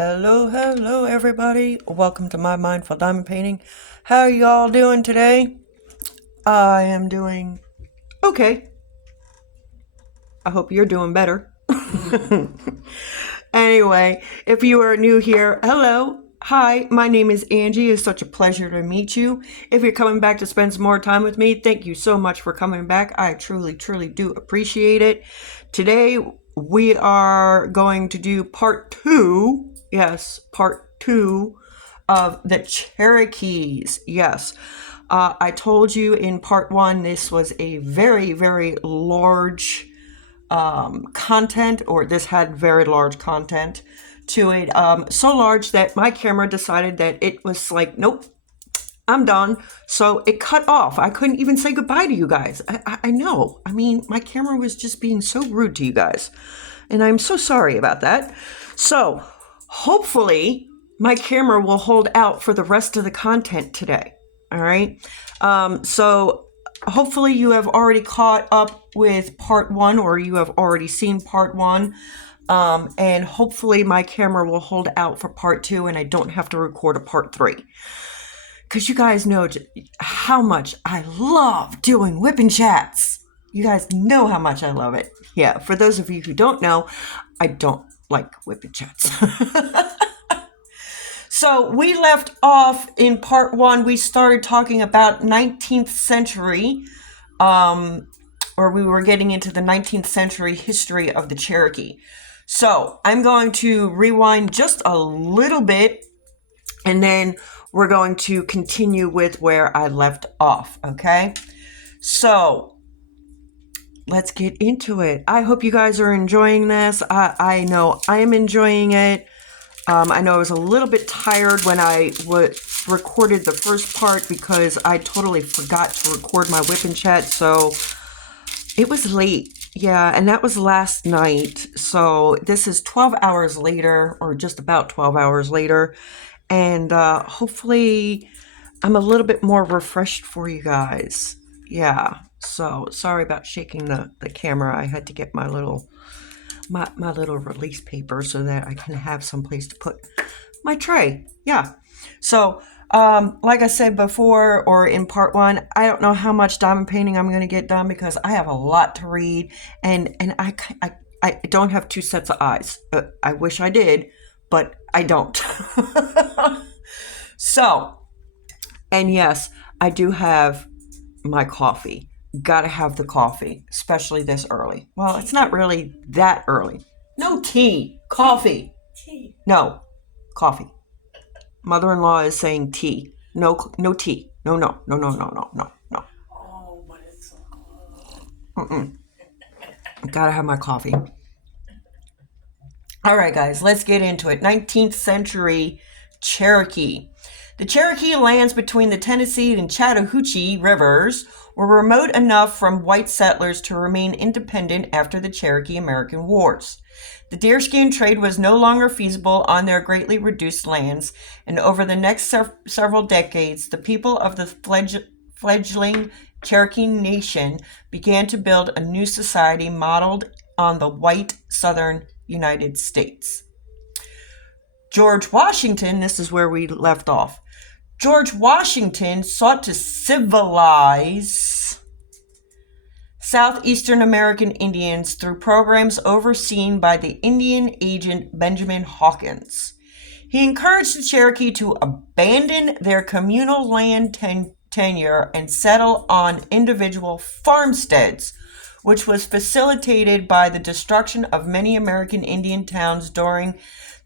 Hello, everybody. Welcome to my Mindful Diamond Painting. How are y'all doing today? I am doing okay. I hope you're doing better. Anyway, if you are new here, hello. Hi, my name is Angie. It's such a pleasure to meet you. If you're coming back to spend some more time with me, thank you so much for coming back. I truly do appreciate it. Today, we are going to do part two. Yes, part two of the Cherokees. Yes. I told you in part one, this was a very large content, or this had very large content to it. So large that my camera decided that it was like, nope, I'm done. So it cut off. I couldn't even say goodbye to you guys. I know. I mean, my camera was just being so rude to you guys. And I'm so sorry about that. So hopefully my camera will hold out for the rest of the content today. All right. So hopefully you have already caught up with part one, or you have already seen part one. And hopefully my camera will hold out for part two and I don't have to record a part three. Because you guys know how much I love doing whipping chats. You guys know how much I love it. Yeah, for those of you who don't know, I don't like whipping chats. So we left off in part one. We started talking about 19th century, or we were getting into the 19th century history of the Cherokee. So I'm going to rewind just a little bit, and then we're going to continue with where I left off, okay? So let's get into it. I hope you guys are enjoying this. I know I am enjoying it. I know I was a little bit tired when I recorded the first part because I totally forgot to record my whip and chat. So it was late. Yeah, and that was last night. So this is 12 hours later, or just about 12 hours later. And hopefully I'm a little bit more refreshed for you guys. Yeah, so sorry about shaking the camera. I had to get my little release paper so that I can have some place to put my tray. Yeah. So, like I said before, or in part one, I don't know how much diamond painting I'm going to get done because I have a lot to read, and I don't have two sets of eyes. I wish I did, but I don't. So, and yes, I do have my coffee. Gotta have the coffee, especially this early. Well, it's not really that early. No tea, coffee. Tea. No, coffee. Mother-in-law is saying tea. No tea. No. Oh, but it's so good. Gotta have my coffee. All right, guys, let's get into it. 19th century Cherokee. The Cherokee lands between the Tennessee and Chattahoochee rivers were remote enough from white settlers to remain independent after the Cherokee-American Wars. The deerskin trade was no longer feasible on their greatly reduced lands, and over the next several decades, the people of the fledgling Cherokee Nation began to build a new society modeled on the white southern United States. George Washington, this is where we left off. George Washington sought to civilize Southeastern American Indians through programs overseen by the Indian agent Benjamin Hawkins. He encouraged the Cherokee to abandon their communal land tenure and settle on individual farmsteads, which was facilitated by the destruction of many American Indian towns during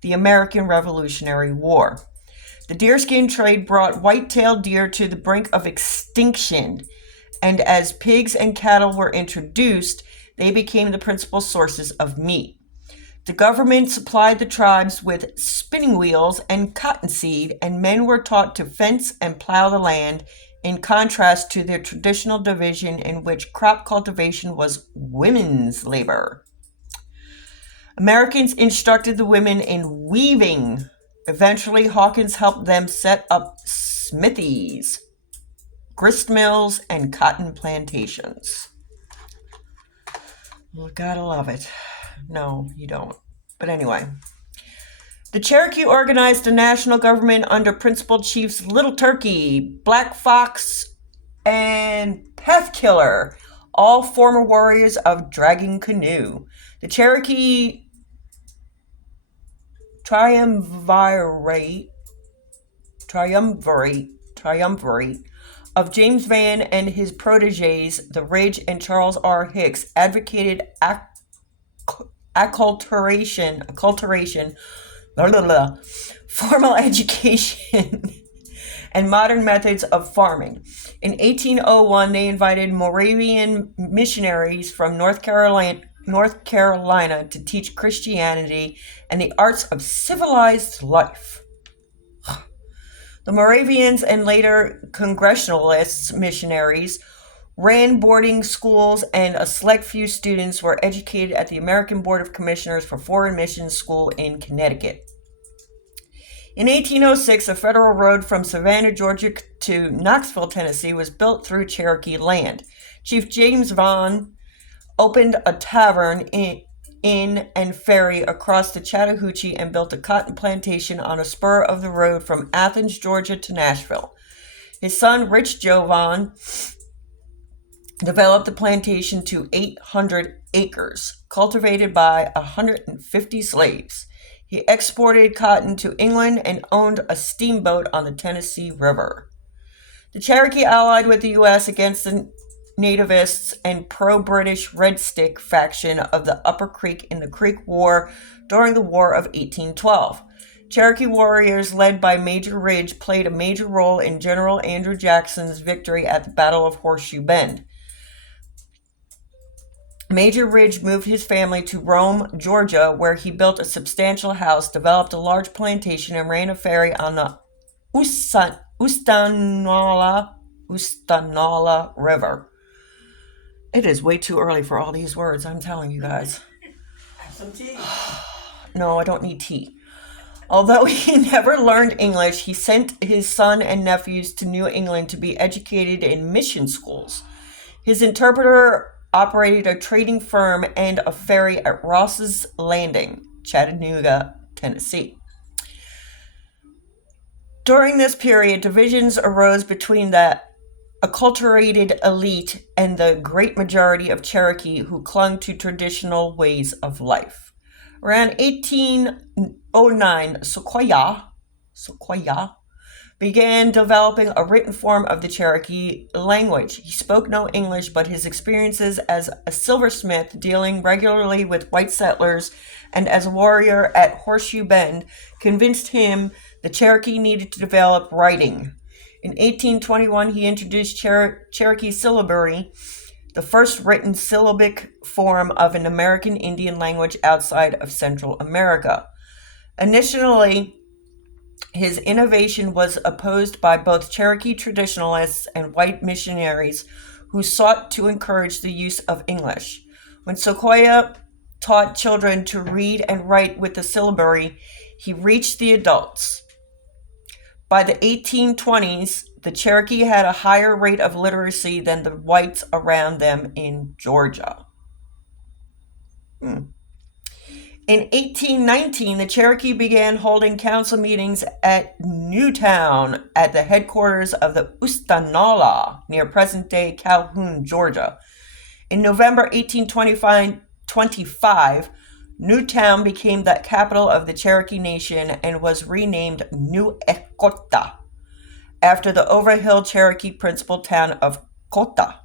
the American Revolutionary War. The deerskin trade brought white-tailed deer to the brink of extinction, and as pigs and cattle were introduced, they became the principal sources of meat. The government supplied the tribes with spinning wheels and cottonseed, and men were taught to fence and plow the land, in contrast to their traditional division in which crop cultivation was women's labor. Americans instructed the women in weaving. Eventually, Hawkins helped them set up smithies, grist mills, and cotton plantations. Well, gotta love it. No, you don't. But anyway, The Cherokee organized a national government under principal chiefs Little Turkey, Black Fox, and Pathkiller, all former warriors of Dragon Canoe. The Cherokee triumvirate of James Vann and his proteges, the Ridge and Charles R. Hicks, advocated acculturation, formal education, and modern methods of farming. In 1801, they invited Moravian missionaries from North Carolina to teach Christianity and the arts of civilized life. The Moravians and later Congregationalist missionaries ran boarding schools, and a select few students were educated at the American Board of Commissioners for Foreign Missions School in Connecticut. In 1806, a federal road from Savannah, Georgia to Knoxville, Tennessee was built through Cherokee land. Chief James Vaughan opened a tavern, inn, and ferry across the Chattahoochee and built a cotton plantation on a spur of the road from Athens, Georgia to Nashville. His son, Rich Joe Vaughan, developed the plantation to 800 acres, cultivated by 150 slaves. He exported cotton to England and owned a steamboat on the Tennessee River. The Cherokee allied with the U.S. against the nativists and pro-British Red Stick faction of the Upper Creek in the Creek War during the War of 1812. Cherokee warriors led by Major Ridge played a major role in General Andrew Jackson's victory at the Battle of Horseshoe Bend. Major Ridge moved his family to Rome, Georgia, where he built a substantial house, developed a large plantation, and ran a ferry on the Ustanala River. It is way too early for all these words, I'm telling you guys. Have some tea. No, I don't need tea. Although he never learned English, he sent his son and nephews to New England to be educated in mission schools. His interpreter operated a trading firm and a ferry at Ross's Landing, Chattanooga, Tennessee. During this period, divisions arose between the acculturated elite and the great majority of Cherokee who clung to traditional ways of life. Around 1809, Sequoyah began developing a written form of the Cherokee language. He spoke no English, but his experiences as a silversmith, dealing regularly with white settlers, and as a warrior at Horseshoe Bend convinced him the Cherokee needed to develop writing. In 1821, he introduced Cherokee syllabary, the first written syllabic form of an American Indian language outside of Central America. Initially, his innovation was opposed by both Cherokee traditionalists and white missionaries who sought to encourage the use of English. When Sequoyah taught children to read and write with the syllabary, he reached the adults. By the 1820s, the Cherokee had a higher rate of literacy than the whites around them in Georgia. In 1819, the Cherokee began holding council meetings at Newtown at the headquarters of the Ustanala near present-day Calhoun, Georgia. In November 1825, Newtown became the capital of the Cherokee Nation and was renamed New Ekota after the over-hill Cherokee principal town of Kota.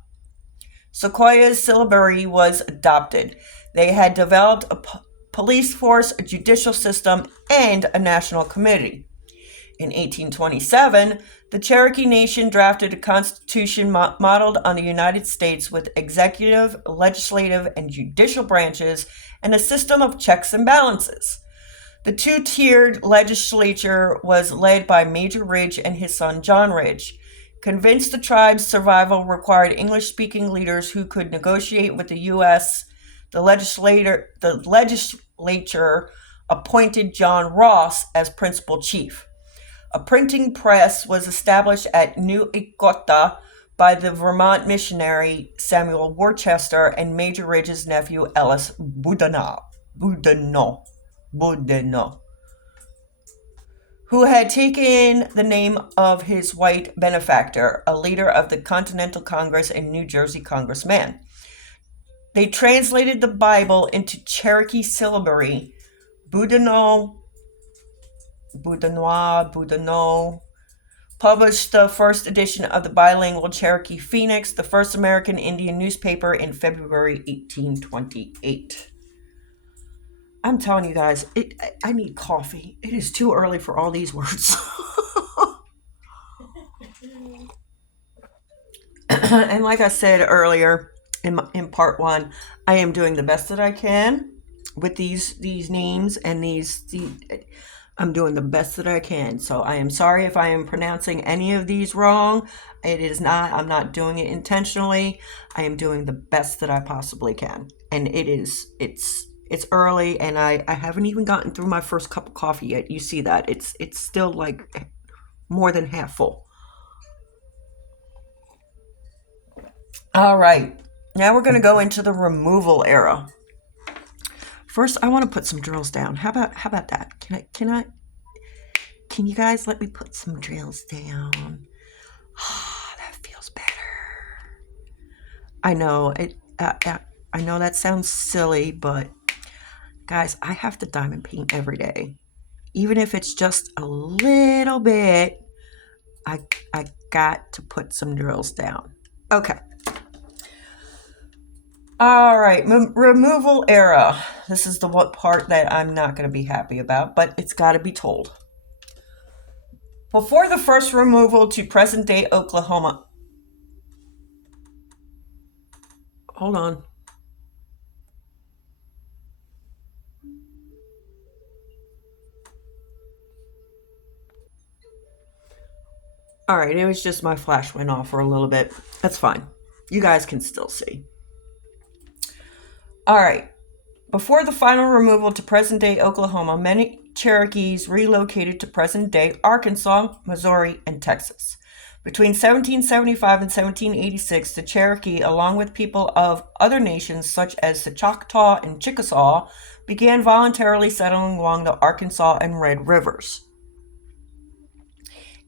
Sequoyah's syllabary was adopted. They had developed a police force, a judicial system, and a national committee. In 1827, the Cherokee Nation drafted a constitution modeled on the United States with executive, legislative, and judicial branches and a system of checks and balances. The two-tiered legislature was led by Major Ridge and his son John Ridge. Convinced the tribe's survival required English-speaking leaders who could negotiate with the U.S., the legislature appointed John Ross as principal chief. A printing press was established at New Ekota by the Vermont missionary Samuel Worcester and Major Ridge's nephew Ellis Boudinot. who had taken the name of his white benefactor, a leader of the Continental Congress and New Jersey congressman. They translated the Bible into Cherokee syllabary, Boudinot, published the first edition of the bilingual Cherokee Phoenix, the first American Indian newspaper, in February 1828. I'm telling you guys, I need coffee. It is too early for all these words. And like I said earlier in part one, I am doing the best that I can with these names and I'm doing the best that I can. So I am sorry if I am pronouncing any of these wrong. It is not. I'm not doing it intentionally. I am doing the best that I possibly can. And it's early, and I haven't even gotten through my first cup of coffee yet. You see that? It's still like more than half full. All right. Now we're going to go into the removal era. First, I want to put some drills down. How about that? Can you guys let me put some drills down? Oh, that feels better. I know it. I know that sounds silly, but guys, I have to diamond paint every day, even if it's just a little bit. I got to put some drills down. Okay. All right, removal era. This is the part that I'm not going to be happy about, but it's got to be told. Before the first removal to present-day Oklahoma. Hold on. All right, it was just my flash went off for a little bit. That's fine. You guys can still see. All right. Before the final removal to present-day Oklahoma, many Cherokees relocated to present-day Arkansas, Missouri, and Texas. Between 1775 and 1786, the Cherokee, along with people of other nations such as the Choctaw and Chickasaw, began voluntarily settling along the Arkansas and Red Rivers.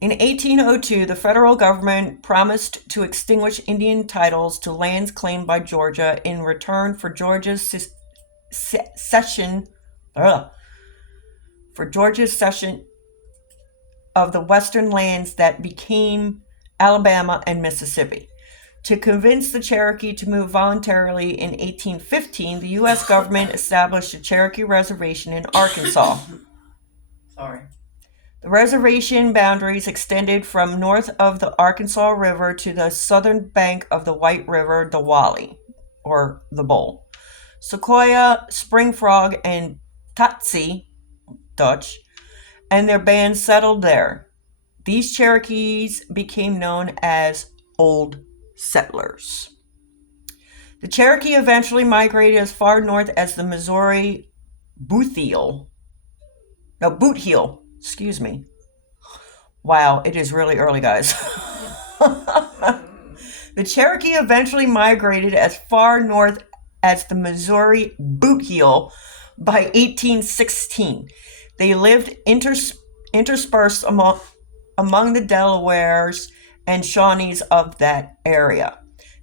In 1802, the federal government promised to extinguish Indian titles to lands claimed by Georgia in return for Georgia's cession of the western lands that became Alabama and Mississippi. To convince the Cherokee to move voluntarily in 1815, the U.S. government established a Cherokee reservation in Arkansas. Sorry. The reservation boundaries extended from north of the Arkansas River to the southern bank of the White River, the Wally, or the Bowl. Sequoia, Spring Frog, and Tatsi, Dutch, and their bands settled there. These Cherokees became known as Old Settlers. The Cherokee eventually migrated as far north as the Missouri Boot Heel. Excuse me. Wow, it is really early, guys. The Cherokee eventually migrated as far north as the Missouri Boot Heel by 1816. They lived interspersed among the Delawares and Shawnees of that area.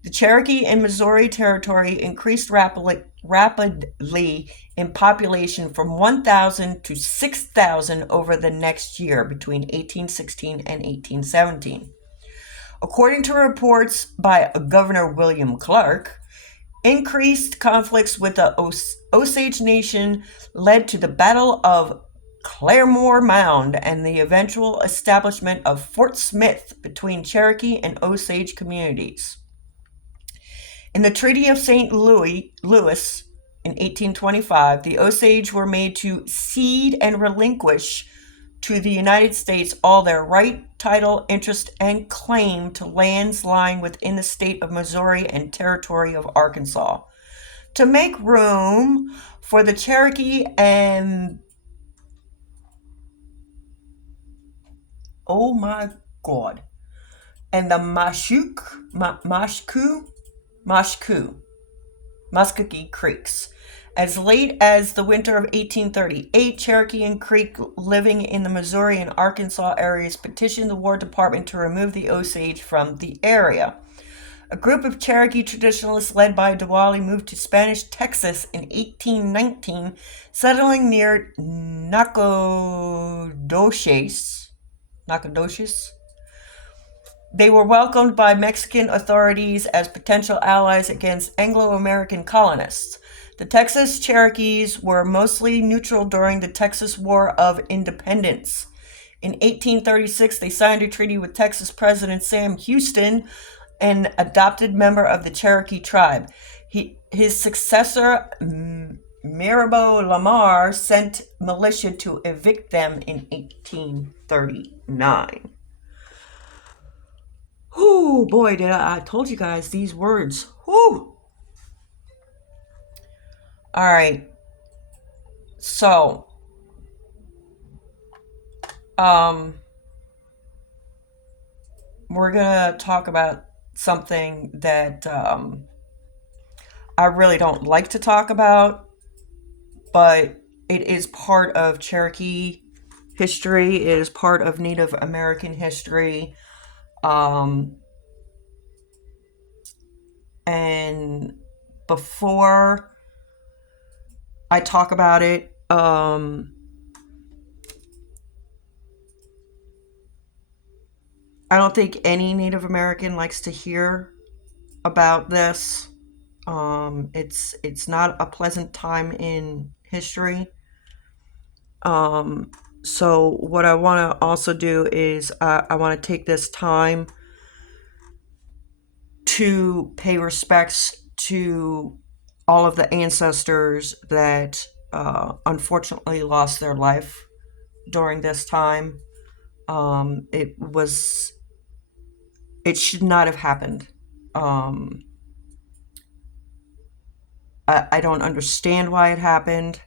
The Cherokee and Missouri Territory increased rapidly in population from 1,000 to 6,000 over the next year between 1816 and 1817. According to reports by Governor William Clark, increased conflicts with the Osage Nation led to the Battle of Claremore Mound and the eventual establishment of Fort Smith between Cherokee and Osage communities. In the Treaty of St. Louis in 1825, the Osage were made to cede and relinquish to the United States all their right, title, interest, and claim to lands lying within the state of Missouri and territory of Arkansas. To make room for the Cherokee and the Muskogee Creeks, As late as the winter of 1838, Cherokee and Creek living in the Missouri and Arkansas areas petitioned the War Department to remove the Osage from the area. A group of Cherokee traditionalists led by Diwali moved to Spanish Texas in 1819, settling near Nacogdoches. They were welcomed by Mexican authorities as potential allies against Anglo-American colonists. The Texas Cherokees were mostly neutral during the Texas War of Independence. In 1836, they signed a treaty with Texas President Sam Houston, an adopted member of the Cherokee tribe. His successor, Mirabeau Lamar, sent militia to evict them in 1839. Oh boy, did I told you guys these words. Whoo! All right. So, we're gonna talk about something that I really don't like to talk about, but it is part of Cherokee history. It is part of Native American history. And before I talk about it, I don't think any Native American likes to hear about this. It's not a pleasant time in history. So what I want to also do is I want to take this time to pay respects to all of the ancestors that unfortunately lost their life during this time. It should not have happened. I don't understand why it happened.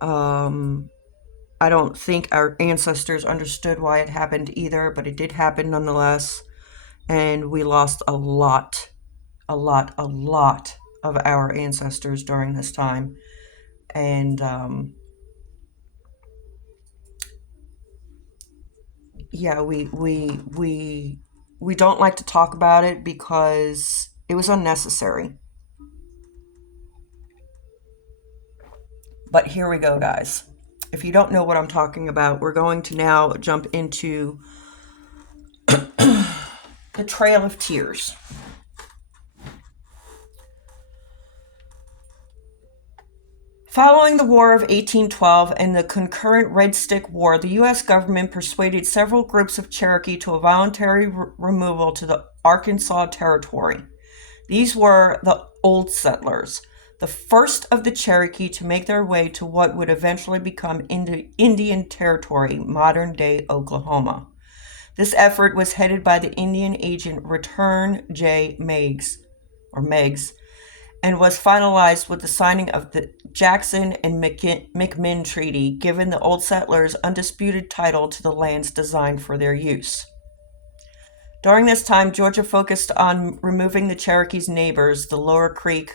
I don't think our ancestors understood why it happened either, but it did happen nonetheless. And we lost a lot of our ancestors during this time. And yeah, we don't like to talk about it because it was unnecessary. But here we go, guys. If you don't know what I'm talking about, we're going to now jump into the Trail of Tears. Following the War of 1812 and the concurrent Red Stick War, the U.S. government persuaded several groups of Cherokee to a voluntary removal to the Arkansas Territory. These were the Old Settlers, the first of the Cherokee to make their way to what would eventually become Indian Territory, modern-day Oklahoma. This effort was headed by the Indian agent Return J. Meigs, and was finalized with the signing of the Jackson and McMinn Treaty, giving the Old Settlers undisputed title to the lands designed for their use. During this time, Georgia focused on removing the Cherokees' neighbors, the Lower Creek.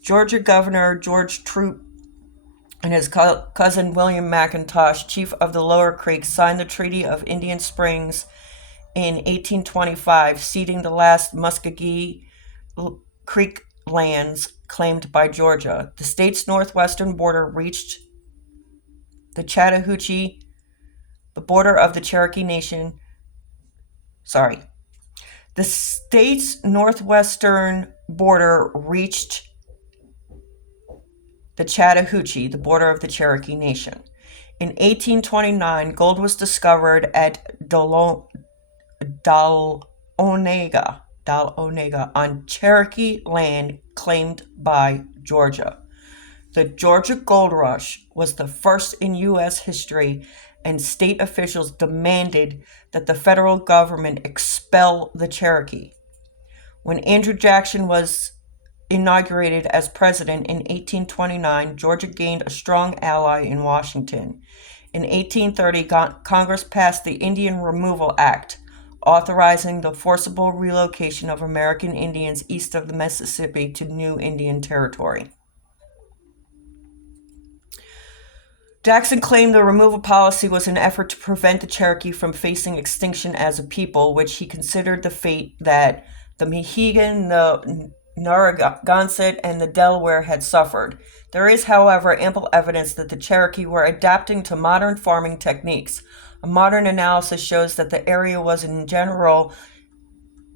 Georgia Governor George Troup and his cousin William McIntosh, chief of the Lower Creek, signed the Treaty of Indian Springs in 1825, ceding the last Muskogee Creek lands claimed by Georgia. The state's northwestern border reached the Chattahoochee, the border of the Cherokee Nation. The state's northwestern border reached the Chattahoochee, the border of the Cherokee Nation. In 1829, gold was discovered at Dahlonega on Cherokee land claimed by Georgia. The Georgia Gold Rush was the first in U.S. history, and state officials demanded that the federal government expel the Cherokee. When Andrew Jackson was inaugurated as president in 1829, Georgia gained a strong ally in Washington. In 1830, Congress passed the Indian Removal Act, authorizing the forcible relocation of American Indians east of the Mississippi to new Indian territory. Jackson claimed the removal policy was an effort to prevent the Cherokee from facing extinction as a people, which he considered the fate that the Mohegan, the Narragansett, and the Delaware had suffered. There is, however, ample evidence that the Cherokee were adapting to modern farming techniques. A modern analysis shows that the area was in general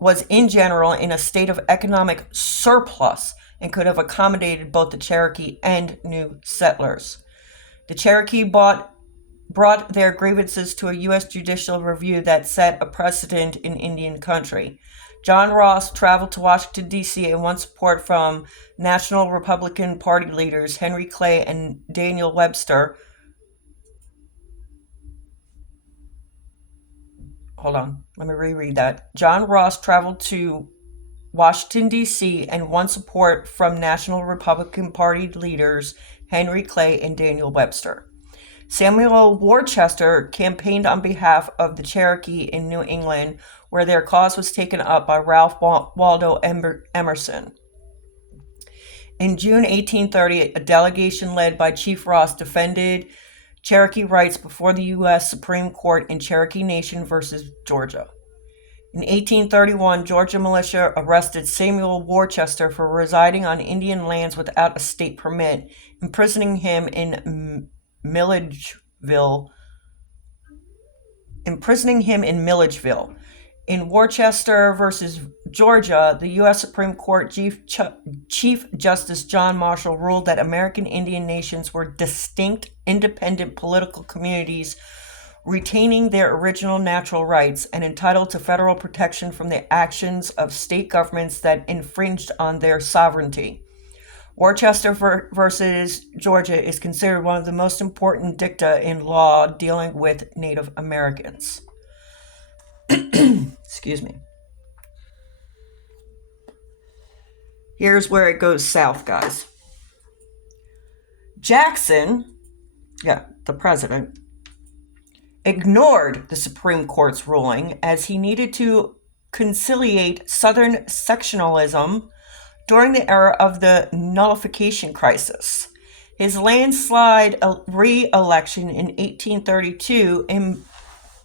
in a state of economic surplus and could have accommodated both the Cherokee and new settlers. The Cherokee brought their grievances to a U.S. judicial review that set a precedent in Indian country. John Ross traveled to Washington, D.C. and won support from National Republican Party leaders Henry Clay and Daniel Webster. Hold on, let me reread that. John Ross traveled to Washington, D.C. and won support from National Republican Party leaders Henry Clay and Daniel Webster. Samuel Worcester campaigned on behalf of the Cherokee in New England, where their cause was taken up by Ralph Waldo Emerson. In June 1830, a delegation led by Chief Ross defended Cherokee rights before the U.S. Supreme Court in Cherokee Nation versus Georgia. In 1831, Georgia militia arrested Samuel Worcester for residing on Indian lands without a state permit, imprisoning him in Milledgeville. In Worcester versus Georgia, the U.S. Supreme Court Chief Justice John Marshall ruled that American Indian nations were distinct, independent political communities retaining their original natural rights and entitled to federal protection from the actions of state governments that infringed on their sovereignty. Worcester versus Georgia is considered one of the most important dicta in law dealing with Native Americans. Excuse me. Here's where it goes south, guys. Jackson, the president, ignored the Supreme Court's ruling as he needed to conciliate Southern sectionalism during the era of the nullification crisis. His landslide re-election in 1832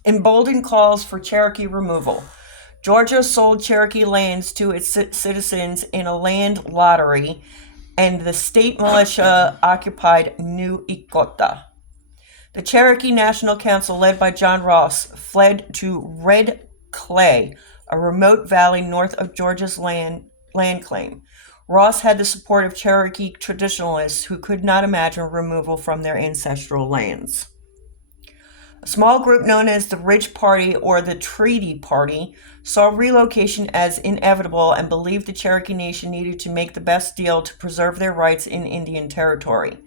emboldened calls for Cherokee removal. Georgia sold Cherokee lands to its citizens in a land lottery, and the state militia occupied New Echota. The Cherokee National Council, led by John Ross, fled to Red Clay, a remote valley north of Georgia's land claim. Ross had the support of Cherokee traditionalists who could not imagine removal from their ancestral lands. A small group known as the Ridge Party or the Treaty Party saw relocation as inevitable and believed the Cherokee Nation needed to make the best deal to preserve their rights in Indian territory.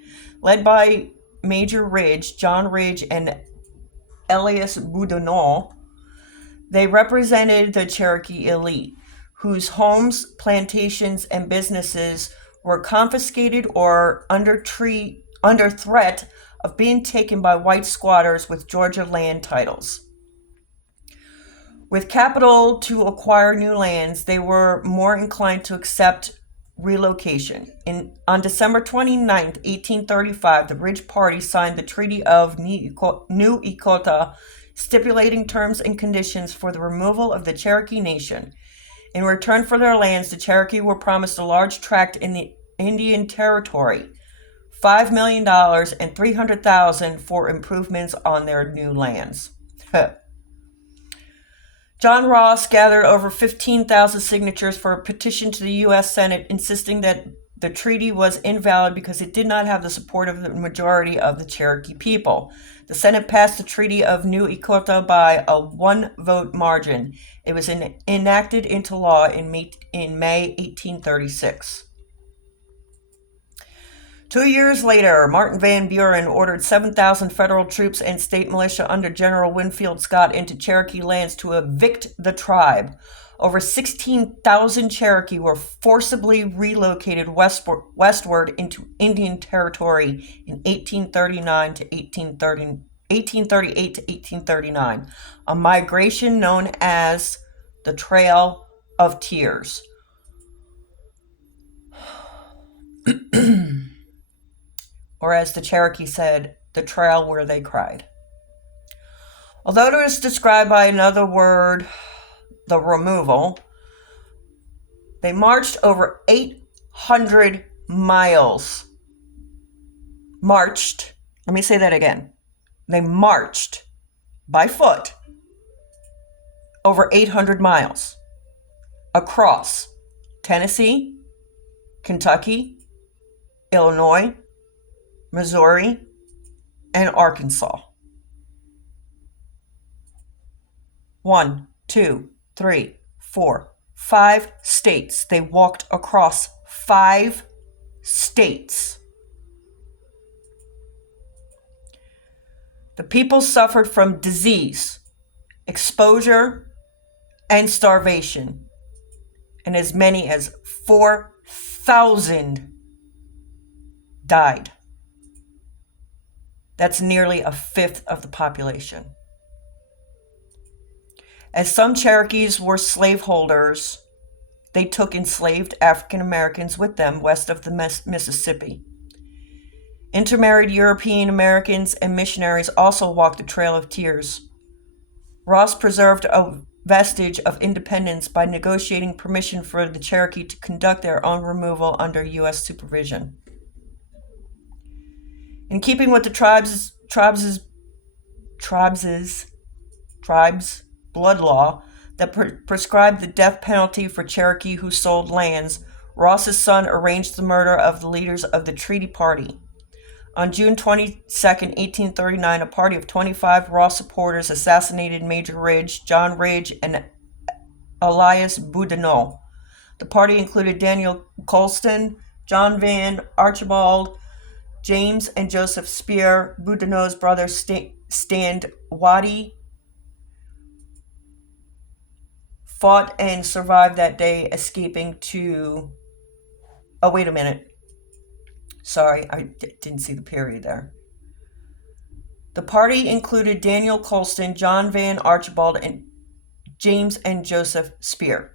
Led by Major Ridge, John Ridge, and Elias Boudinot, they represented the Cherokee elite, whose homes, plantations, and businesses were confiscated or under threat of being taken by white squatters with Georgia land titles. With capital to acquire new lands, they were more inclined to accept relocation. On December 29, 1835, the Ridge Party signed the Treaty of New Echota, stipulating terms and conditions for the removal of the Cherokee Nation. In return for their lands, the Cherokee were promised a large tract in the Indian Territory, $5 million and $300,000 for improvements on their new lands. John Ross gathered over 15,000 signatures for a petition to the U.S. Senate insisting that the treaty was invalid because it did not have the support of the majority of the Cherokee people. The Senate passed the Treaty of New Echota by a one-vote margin. It was enacted into law in May 1836. 2 years later, Martin Van Buren ordered 7,000 federal troops and state militia under General Winfield Scott into Cherokee lands to evict the tribe. Over 16,000 Cherokee were forcibly relocated westward into Indian Territory in 1839 to 1838 to 1839, a migration known as the Trail of Tears. Or as the Cherokee said, the trail where they cried. Although it was described by another word, the removal, they marched over 800 miles. Let me say that again. They marched by foot over 800 miles across Tennessee, Kentucky, Illinois, Missouri, and Arkansas. 1, 2, 3, 4, 5 states. They walked across 5 states. The people suffered from disease, exposure, and starvation, and as many as 4,000 died. That's nearly a fifth of the population. As some Cherokees were slaveholders, they took enslaved African Americans with them west of the Mississippi. Intermarried European Americans and missionaries also walked the Trail of Tears. Ross preserved a vestige of independence by negotiating permission for the Cherokee to conduct their own removal under U.S. supervision. In keeping with the tribe's blood law that prescribed the death penalty for Cherokee who sold lands, Ross's son arranged the murder of the leaders of the Treaty Party. On June 22, 1839, a party of 25 Ross supporters assassinated Major Ridge, John Ridge, and Elias Boudinot. The party included Daniel Colston, John Van Archibald, James and Joseph Spear. Boudinot's brother Stand Waddy fought and survived that day, escaping to... Oh, wait a minute. Sorry, I didn't see the period there. The party included Daniel Colston, John Van Archibald, and James and Joseph Spear.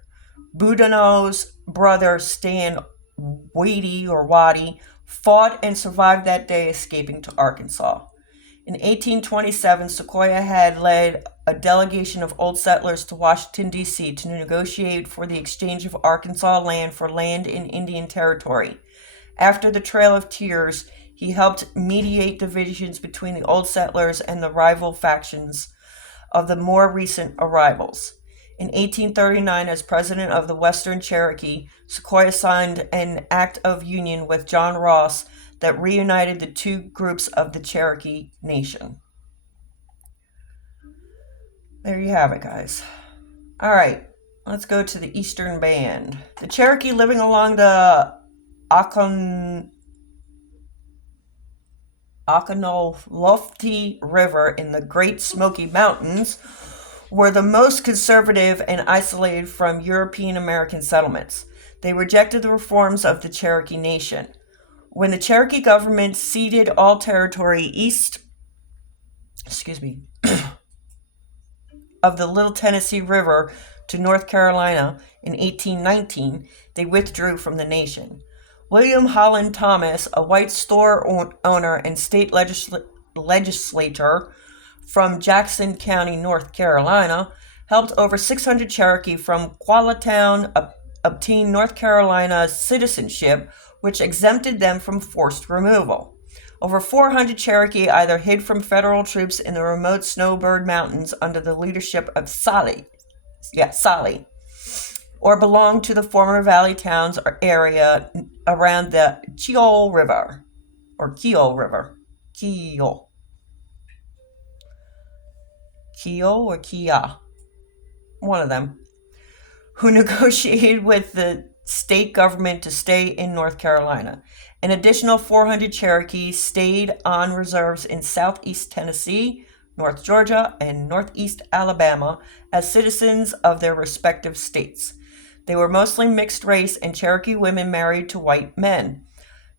Boudinot's brother Stan Waddy fought and survived that day, escaping to Arkansas. In 1827, Sequoyah had led a delegation of old settlers to Washington, D.C. to negotiate for the exchange of Arkansas land for land in Indian Territory. After the Trail of Tears, he helped mediate divisions between the old settlers and the rival factions of the more recent arrivals. In 1839, as president of the Western Cherokee, Sequoyah signed an act of union with John Ross that reunited the two groups of the Cherokee Nation. There you have it, guys. All right, let's go to the Eastern Band. The Cherokee living along the Oconaluftee River in the Great Smoky Mountains were the most conservative and isolated from European American settlements. They rejected the reforms of the Cherokee Nation. When the Cherokee government ceded all territory east of the Little Tennessee River to North Carolina in 1819, they withdrew from the nation. William Holland Thomas, a white store owner and state legislator from Jackson County, North Carolina, helped over 600 Cherokee from Quallatown obtain North Carolina citizenship, which exempted them from forced removal. Over 400 Cherokee either hid from federal troops in the remote Snowbird Mountains under the leadership of Sally, or belonged to the former valley towns or area around the Kiowa River. One of them, who negotiated with the state government to stay in North Carolina. An additional 400 Cherokee stayed on reserves in southeast Tennessee, North Georgia, and northeast Alabama as citizens of their respective states. They were mostly mixed race, and Cherokee women married to white men.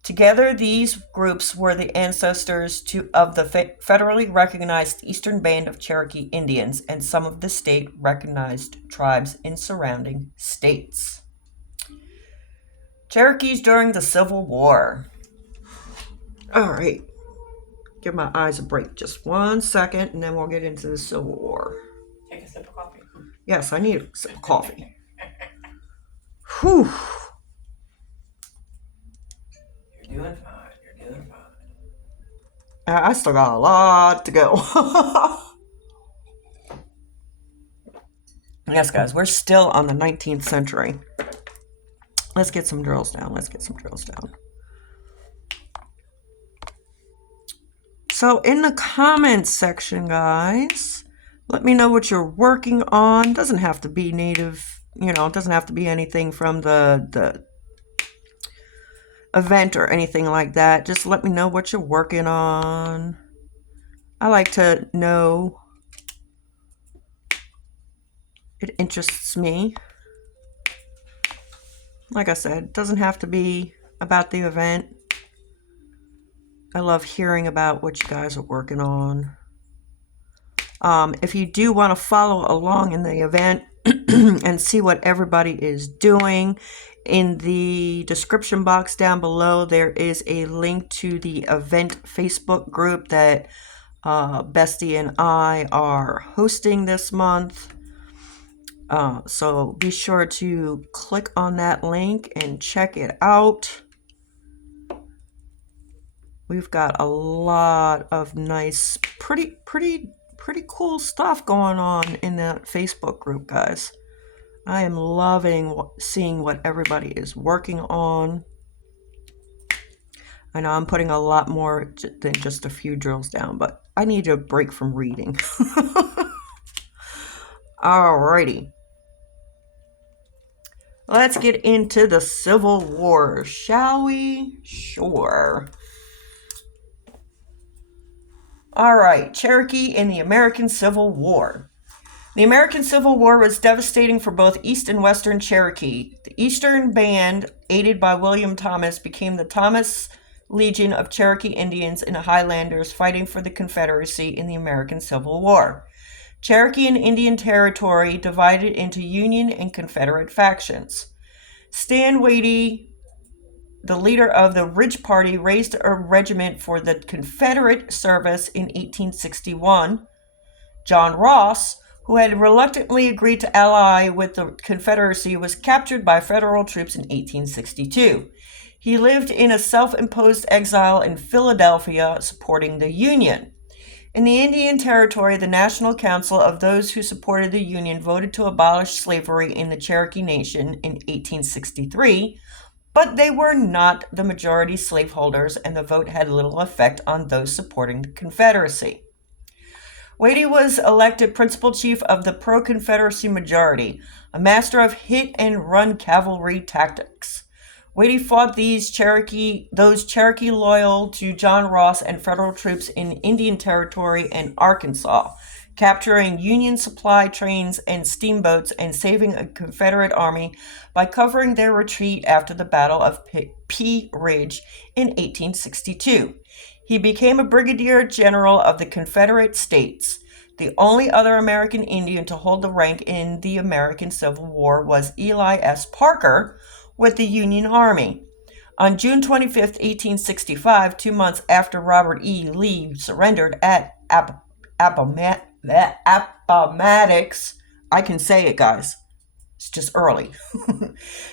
Together, these groups were the ancestors of the federally recognized Eastern Band of Cherokee Indians and some of the state-recognized tribes in surrounding states. Cherokees during the Civil War. All right. Give my eyes a break just 1 second, and then we'll get into the Civil War. Take a sip of coffee. Yes, I need a sip of coffee. Whew. You're doing fine. You're doing fine. I still got a lot to go. Yes, guys, we're still on the 19th century. Let's get some drills down. So in the comments section, guys, let me know what you're working on. Doesn't have to be native, it doesn't have to be anything from the event or anything like that. Just let me know what you're working on. I like to know. It interests me. Like I said, it doesn't have to be about the event. I love hearing about what you guys are working on. If you do want to follow along in the event and see what everybody is doing, in the description box down below, there is a link to the event Facebook group that Bestie and I are hosting this month. So be sure to click on that link and check it out. We've got a lot of nice, pretty cool stuff going on in that Facebook group, guys. I am loving seeing what everybody is working on. I know I'm putting a lot more than just a few drills down, but I need a break from reading. Alrighty. Let's get into the Civil War, shall we? Sure. All right, Cherokee in the American Civil War. The American Civil War was devastating for both East and Western Cherokee. The Eastern Band, aided by William Thomas, became the Thomas Legion of Cherokee Indians and Highlanders fighting for the Confederacy in the American Civil War. Cherokee and Indian Territory divided into Union and Confederate factions. Stan Wadey, the leader of the Ridge Party, raised a regiment for the Confederate service in 1861. John Ross, who had reluctantly agreed to ally with the Confederacy, was captured by federal troops in 1862. He lived in a self-imposed exile in Philadelphia, supporting the Union. In the Indian Territory, the National Council of those who supported the Union voted to abolish slavery in the Cherokee Nation in 1863, but they were not the majority slaveholders, and the vote had little effect on those supporting the Confederacy. Wadey was elected principal chief of the pro-Confederacy majority, a master of hit-and-run cavalry tactics. Wadey fought those Cherokee loyal to John Ross and federal troops in Indian Territory and Arkansas, capturing Union supply trains and steamboats and saving a Confederate army by covering their retreat after the Battle of Pea Ridge in 1862. He became a brigadier general of the Confederate States. The only other American Indian to hold the rank in the American Civil War was Eli S. Parker with the Union Army. On June 25, 1865, 2 months after Robert E. Lee surrendered at Appomattox, I can say it, guys. It's just early.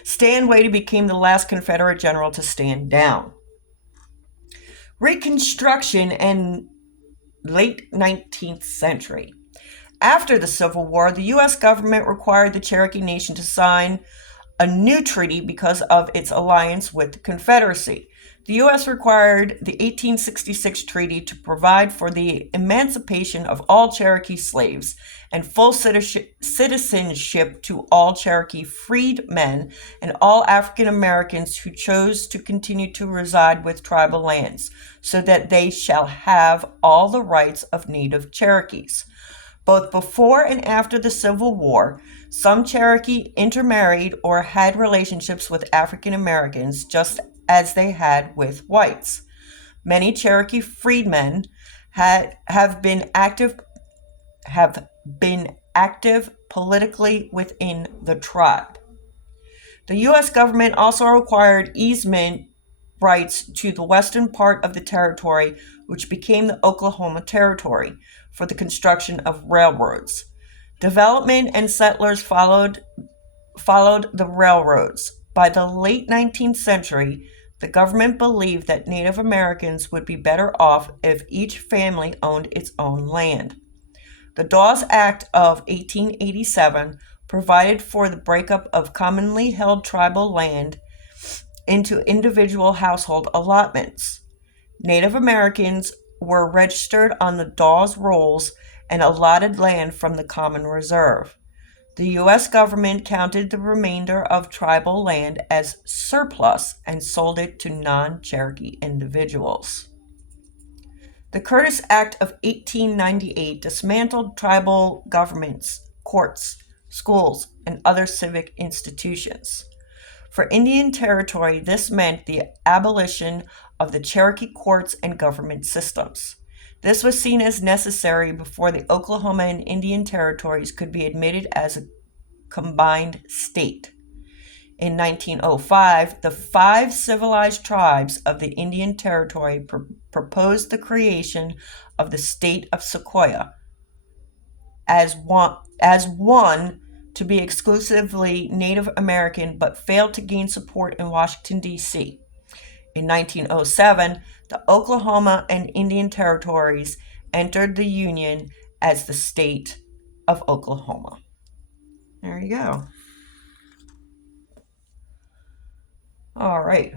Stan Wadey became the last Confederate general to stand down. Reconstruction and late 19th century. After the Civil War, the U.S. government required the Cherokee Nation to sign a new treaty because of its alliance with the Confederacy. The U.S. required the 1866 treaty to provide for the emancipation of all Cherokee slaves and full citizenship to all Cherokee freedmen and all African Americans who chose to continue to reside with tribal lands, so that they shall have all the rights of native Cherokees. Both before and after the Civil War, some Cherokee intermarried or had relationships with African Americans, just as they had with whites. Many Cherokee freedmen have been active politically within the tribe. The U.S. government also required easement rights to the western part of the territory, which became the Oklahoma Territory, for the construction of railroads. Development and settlers followed the railroads. By the late 19th century, the government believed that Native Americans would be better off if each family owned its own land. The Dawes Act of 1887 provided for the breakup of commonly held tribal land into individual household allotments. Native Americans were registered on the Dawes rolls and allotted land from the Common Reserve. The U.S. government counted the remainder of tribal land as surplus and sold it to non-Cherokee individuals. The Curtis Act of 1898 dismantled tribal governments, courts, schools, and other civic institutions. For Indian Territory, this meant the abolition of the Cherokee courts and government systems. This was seen as necessary before the Oklahoma and Indian Territories could be admitted as a combined state. In 1905, the 5 civilized tribes of the Indian Territory proposed the creation of the state of Sequoia as one to be exclusively Native American, but failed to gain support in Washington, D.C. In 1907, the Oklahoma and Indian Territories entered the Union as the state of Oklahoma. There you go. All right.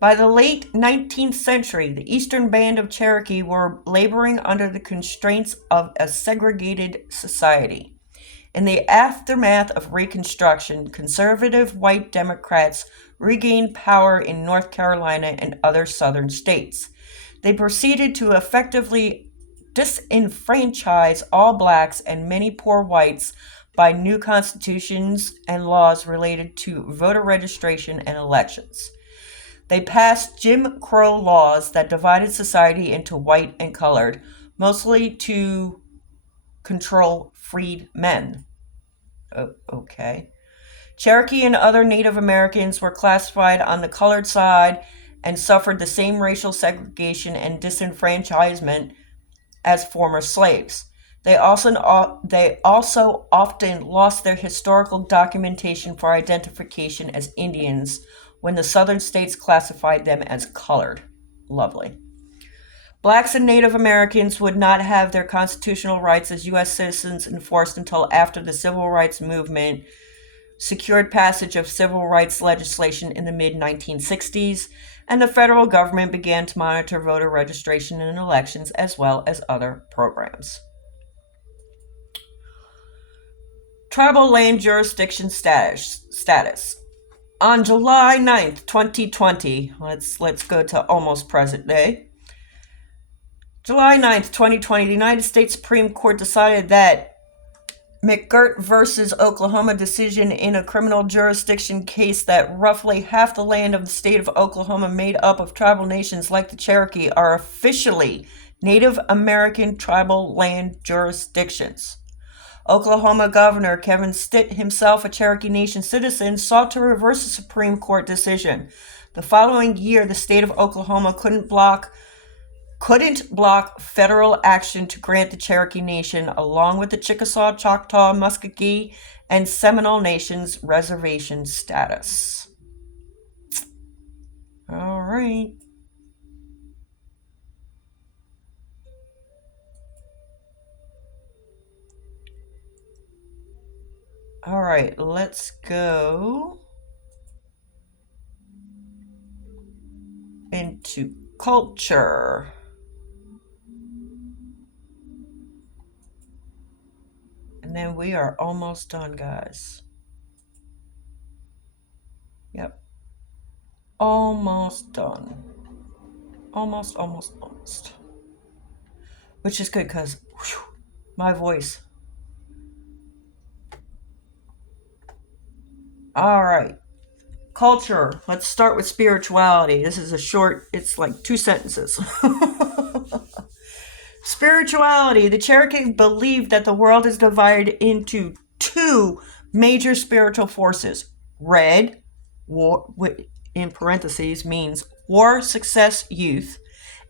By the late 19th century, the Eastern Band of Cherokee were laboring under the constraints of a segregated society. In the aftermath of Reconstruction, conservative white Democrats regained power in North Carolina and other southern states. They proceeded to effectively disenfranchise all blacks and many poor whites by new constitutions and laws related to voter registration and elections. They passed Jim Crow laws that divided society into white and colored, mostly to control freed men. Okay. Cherokee and other Native Americans were classified on the colored side and suffered the same racial segregation and disenfranchisement as former slaves. They also often lost their historical documentation for identification as Indians when the southern states classified them as colored. Lovely. Blacks and Native Americans would not have their constitutional rights as U.S. citizens enforced until after the Civil Rights Movement secured passage of civil rights legislation in the mid-1960s, and the federal government began to monitor voter registration in elections as well as other programs. Tribal land jurisdiction status. On July 9th, 2020, let's go to almost present day. July 9th, 2020, the United States Supreme Court decided that McGirt versus Oklahoma decision in a criminal jurisdiction case that roughly half the land of the state of Oklahoma made up of tribal nations like the Cherokee are officially Native American tribal land jurisdictions. Oklahoma Governor Kevin Stitt, himself a Cherokee Nation citizen, sought to reverse the Supreme Court decision. The following year, the state of Oklahoma couldn't block federal action to grant the Cherokee Nation, along with the Chickasaw, Choctaw, Muskogee, and Seminole Nations reservation status. All right. All right, let's go into culture. And then we are almost done, guys. Yep. Almost done. Almost. Which is good because my voice. All right. Culture. Let's start with spirituality. This is a short, it's like 2 sentences. Spirituality. The Cherokee believed that the world is divided into 2 major spiritual forces. Red, war, in parentheses, means war, success, youth,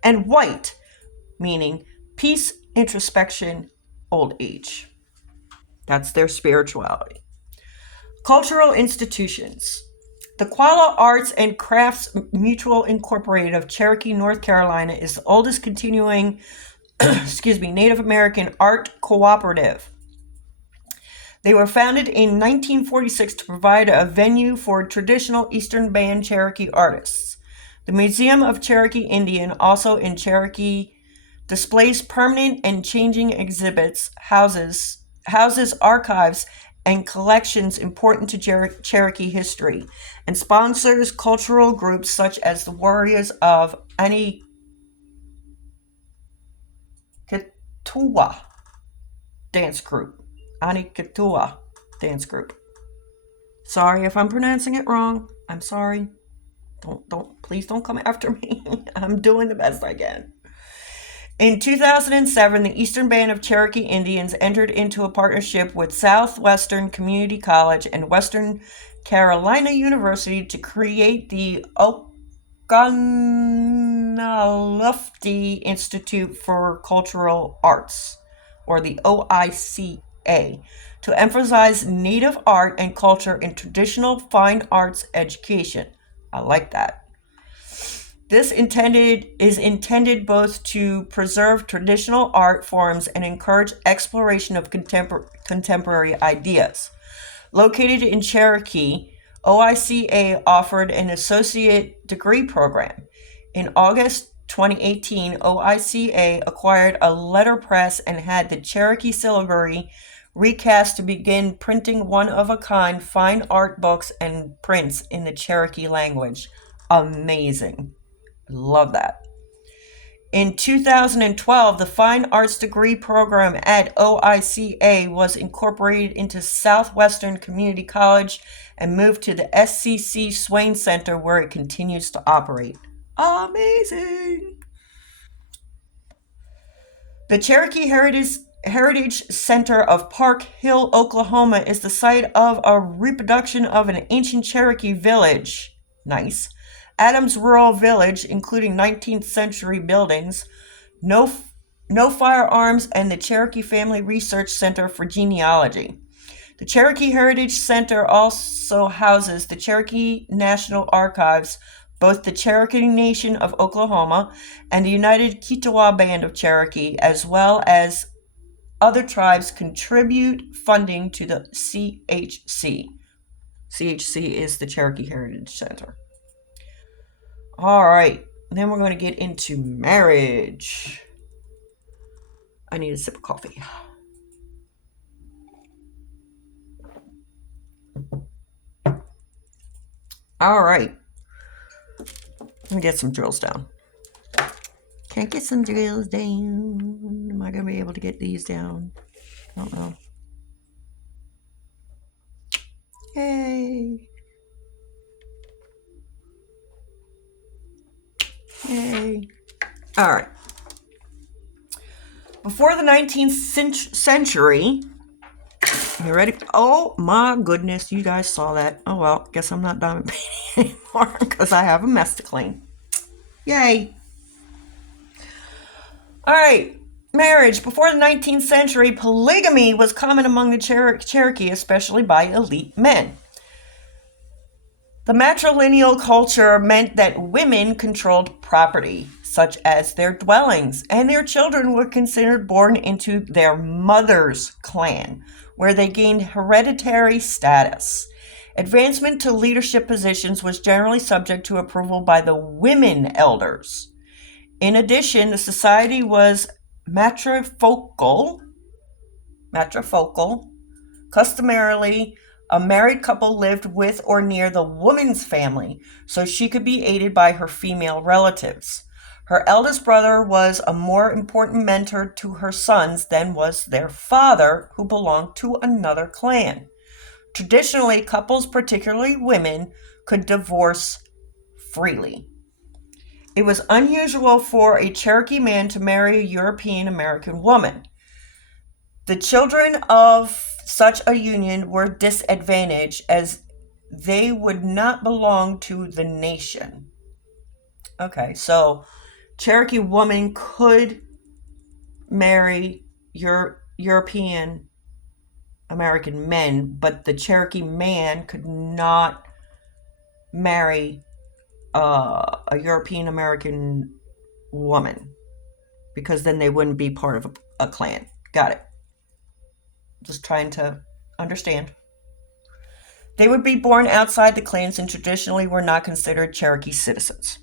and white, meaning peace, introspection, old age. That's their spirituality. Cultural institutions. The Qualla Arts and Crafts Mutual Incorporated of Cherokee, North Carolina is the oldest continuing Native American art cooperative. They were founded in 1946 to provide a venue for traditional Eastern Band Cherokee artists. The Museum of Cherokee Indian, also in Cherokee, displays permanent and changing exhibits, houses, archives, and collections important to Cherokee history, and sponsors cultural groups such as the Warriors of Annie dance group. Aniketua dance group. Sorry if I'm pronouncing it wrong. I'm sorry. Please don't come after me. I'm doing the best I can. In 2007, the Eastern Band of Cherokee Indians entered into a partnership with Southwestern Community College and Western Carolina University to create the Okanalufti Institute for Cultural Arts, or the OICA, to emphasize Native art and culture in traditional fine arts education. I like that. This is intended both to preserve traditional art forms and encourage exploration of contemporary ideas. Located in Cherokee, OICA offered an associate degree program. In August 2018, OICA acquired a letterpress and had the Cherokee syllabary recast to begin printing one-of-a-kind fine art books and prints in the Cherokee language. Amazing. Love that. In 2012, the Fine Arts degree program at OICA was incorporated into Southwestern Community College and moved to the S.C.C. Swain Center, where it continues to operate. Amazing! The Cherokee Heritage Center of Park Hill, Oklahoma is the site of a reproduction of an ancient Cherokee village. Nice. Adams Rural Village, including 19th century buildings, no firearms, and the Cherokee Family Research Center for Genealogy. The Cherokee Heritage Center also houses the Cherokee National Archives, both the Cherokee Nation of Oklahoma and the United Kiowa Band of Cherokee, as well as other tribes contribute funding to the CHC. CHC is the Cherokee Heritage Center. All right, then we're going to get into marriage. I need a sip of coffee. All right. Let me get some drills down. Can't get some drills down. Am I going to be able to get these down? I don't know. Yay. Yay. All right. Before the 19th century, you ready? Oh my goodness, you guys saw that. Oh well, guess I'm not diamond painting anymore because I have a mess to clean. Yay. All right. Marriage. Before the 19th century, polygamy was common among the Cherokee, especially by elite men. The matrilineal culture meant that women controlled property, such as their dwellings, and their children were considered born into their mother's clan, where they gained hereditary status. Advancement to leadership positions was generally subject to approval by the women elders. In addition, the society was matrifocal. Customarily, a married couple lived with or near the woman's family, so she could be aided by her female relatives. Her eldest brother was a more important mentor to her sons than was their father, who belonged to another clan. Traditionally, couples, particularly women, could divorce freely. It was unusual for a Cherokee man to marry a European American woman. The children of such a union were disadvantaged as they would not belong to the nation. Okay, so Cherokee woman could marry European American men, but the Cherokee man could not marry a European American woman, because then they wouldn't be part of a clan. Got it. Just trying to understand. They would be born outside the clans and traditionally were not considered Cherokee citizens.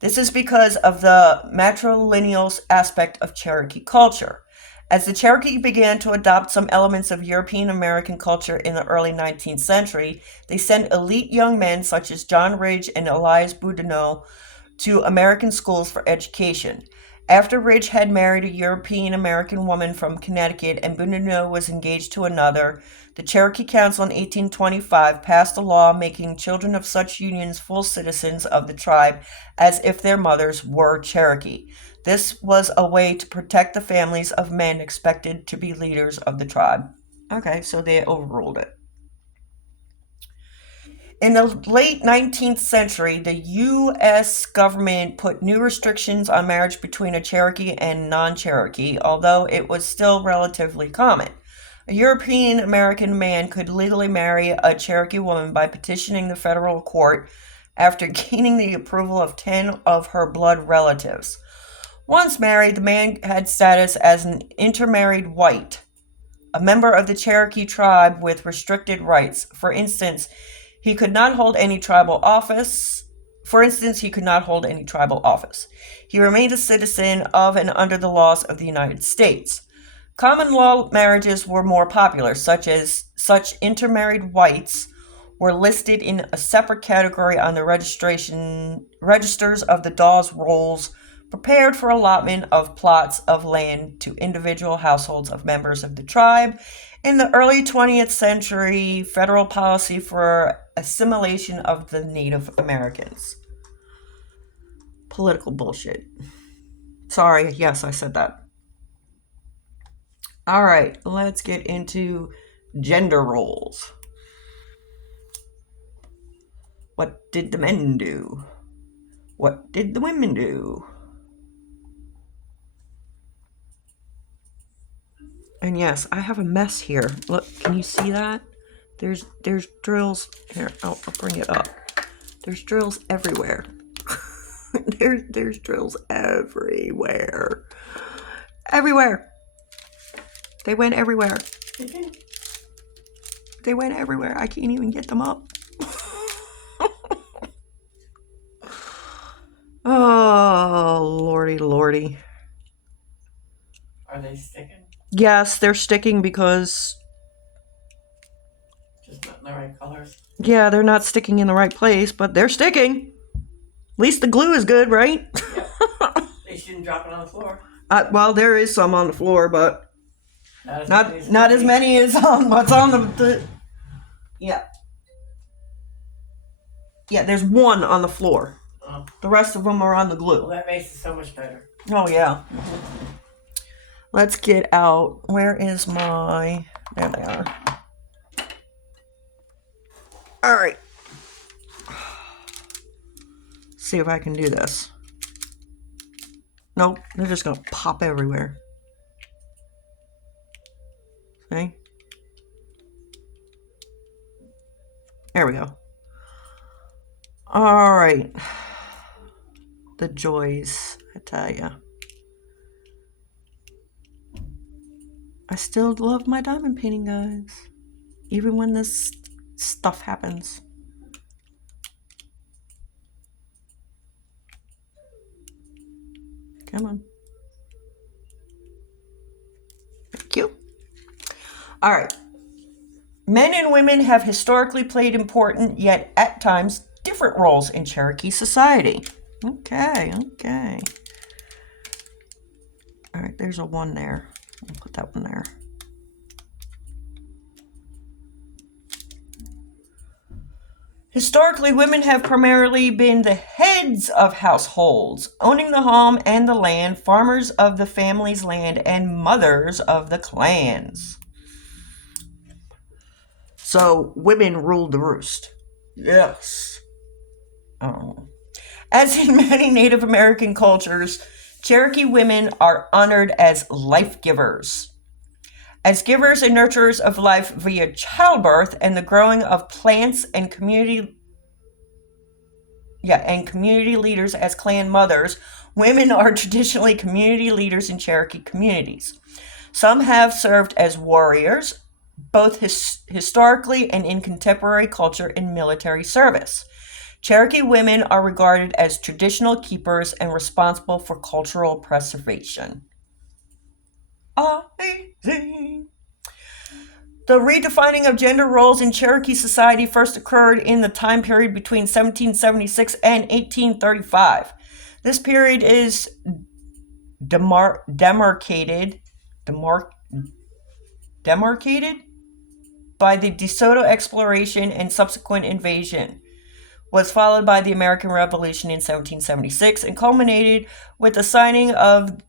This is because of the matrilineal aspect of Cherokee culture. As the Cherokee began to adopt some elements of European American culture in the early 19th century, they sent elite young men such as John Ridge and Elias Boudinot to American schools for education. After Ridge had married a European American woman from Connecticut and Boudinot was engaged to another, the Cherokee Council in 1825 passed a law making children of such unions full citizens of the tribe as if their mothers were Cherokee. This was a way to protect the families of men expected to be leaders of the tribe. Okay, so they overruled it. In the late 19th century, the U.S. government put new restrictions on marriage between a Cherokee and non-Cherokee, although it was still relatively common. A European American man could legally marry a Cherokee woman by petitioning the federal court after gaining the approval of 10 of her blood relatives. Once married, the man had status as an intermarried white, a member of the Cherokee tribe with restricted rights. For instance, he could not hold any tribal office. He remained a citizen of and under the laws of the United States. Common law marriages were more popular, such intermarried whites were listed in a separate category on the registers of the Dawes Rolls, prepared for allotment of plots of land to individual households of members of the tribe. In the early 20th century, federal policy for assimilation of the Native Americans. Political bullshit. Sorry, yes, I said that. All right, let's get into gender roles. What did the men do? What did the women do? And yes, I have a mess here. Look, can you see that? There's drills. Here, I'll bring it up. There's drills everywhere. there's drills everywhere. Everywhere. They went everywhere. They went everywhere. I can't even get them up. Oh, lordy. Are they sticking? Yes, they're sticking because... Just not in the right colors? Yeah, they're not sticking in the right place, but they're sticking. At least the glue is good, right? Yep. At least you didn't drop it on the floor. Well, there is some on the floor, but not as many as on what's on the... Yeah. Yeah, there's one on the floor. Oh. The rest of them are on the glue. Well, that makes it so much better. Oh, yeah. Let's get out. Where is my... There they are. All right. See if I can do this. Nope, they're just going to pop everywhere. See? There we go. All right. The joys, I tell ya. I still love my diamond painting, guys. Even when this stuff happens. Come on. Thank you. All right. Men and women have historically played important, yet at times different roles in Cherokee society. Okay. All right, there's a 1 there. I'll put that one there. Historically, women have primarily been the heads of households, owning the home and the land, farmers of the family's land, and mothers of the clans. So, women ruled the roost. Yes. As in many Native American cultures, Cherokee women are honored as life givers. As givers and nurturers of life via childbirth and the growing of plants and community leaders as clan mothers, women are traditionally community leaders in Cherokee communities. Some have served as warriors, both historically and in contemporary culture in military service. Cherokee women are regarded as traditional keepers and responsible for cultural preservation. Amazing. The redefining of gender roles in Cherokee society first occurred in the time period between 1776 and 1835. This period is demarcated by the DeSoto exploration and subsequent invasion, was followed by the American Revolution in 1776 and culminated with the signing of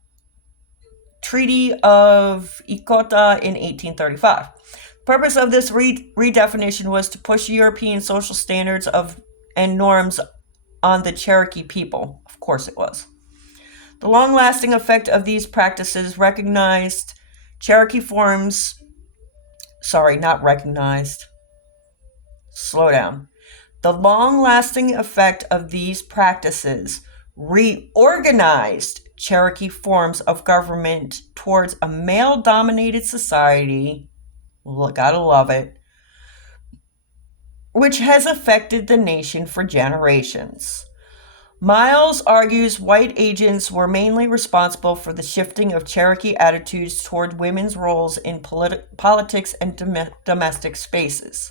Treaty of Icota in 1835. The purpose of this redefinition was to push European social standards and norms on the Cherokee people. Of course it was. The long-lasting effect of these practices recognized Cherokee forms... Sorry, not recognized. Slow down. The long-lasting effect of these practices reorganized Cherokee forms of government towards a male-dominated society, gotta love it, which has affected the nation for generations. Miles argues white agents were mainly responsible for the shifting of Cherokee attitudes toward women's roles in politics and domestic spaces.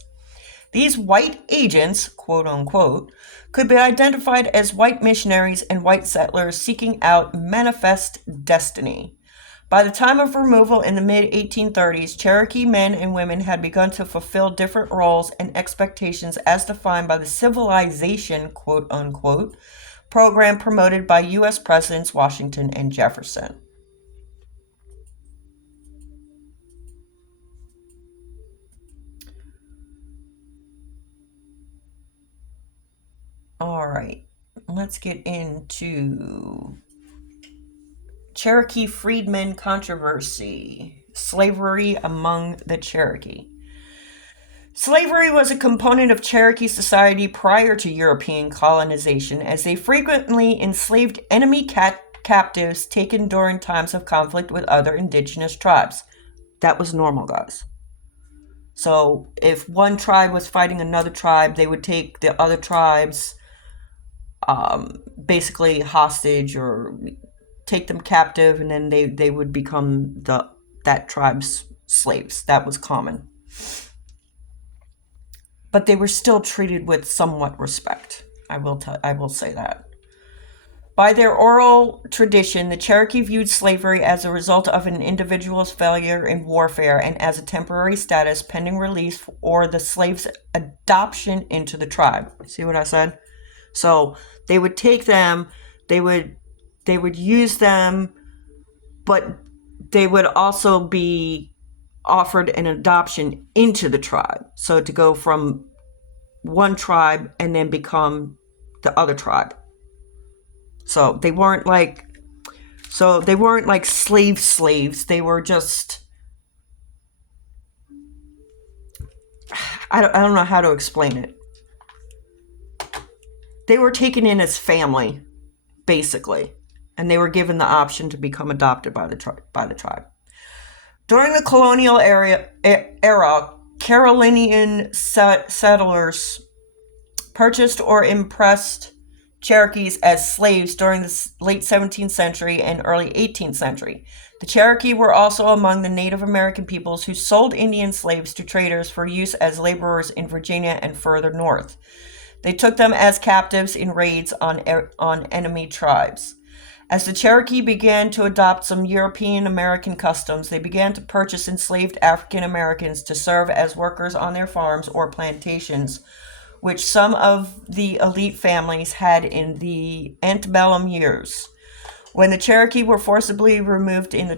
These white agents, quote unquote, could be identified as white missionaries and white settlers seeking out manifest destiny. By the time of removal in the mid-1830s, Cherokee men and women had begun to fulfill different roles and expectations as defined by the civilization, quote unquote, program promoted by U.S. Presidents Washington and Jefferson. All right, let's get into Cherokee freedmen controversy, slavery among the Cherokee. Slavery was a component of Cherokee society prior to European colonization, as they frequently enslaved enemy captives taken during times of conflict with other indigenous tribes. That was normal, guys. So if one tribe was fighting another tribe, they would take the other tribes basically hostage or take them captive, and then they would become that tribe's slaves. That was common. But they were still treated with somewhat respect. I will say that. By their oral tradition, the Cherokee viewed slavery as a result of an individual's failure in warfare and as a temporary status pending release or the slave's adoption into the tribe. See what I said? So they would take them, they would use them, but they would also be offered an adoption into the tribe. So to go from one tribe and then become the other tribe. So they weren't like slaves. They were just, I don't know how to explain it. They were taken in as family, basically, and they were given the option to become adopted by the tribe. During the colonial era, Carolinian settlers purchased or impressed Cherokees as slaves during the late 17th century and early 18th century. The Cherokee were also among the Native American peoples who sold Indian slaves to traders for use as laborers in Virginia and further north. They took them as captives in raids on enemy tribes. As the Cherokee began to adopt some European American customs, they began to purchase enslaved African Americans to serve as workers on their farms or plantations, which some of the elite families had in the antebellum years. When the Cherokee were forcibly removed in the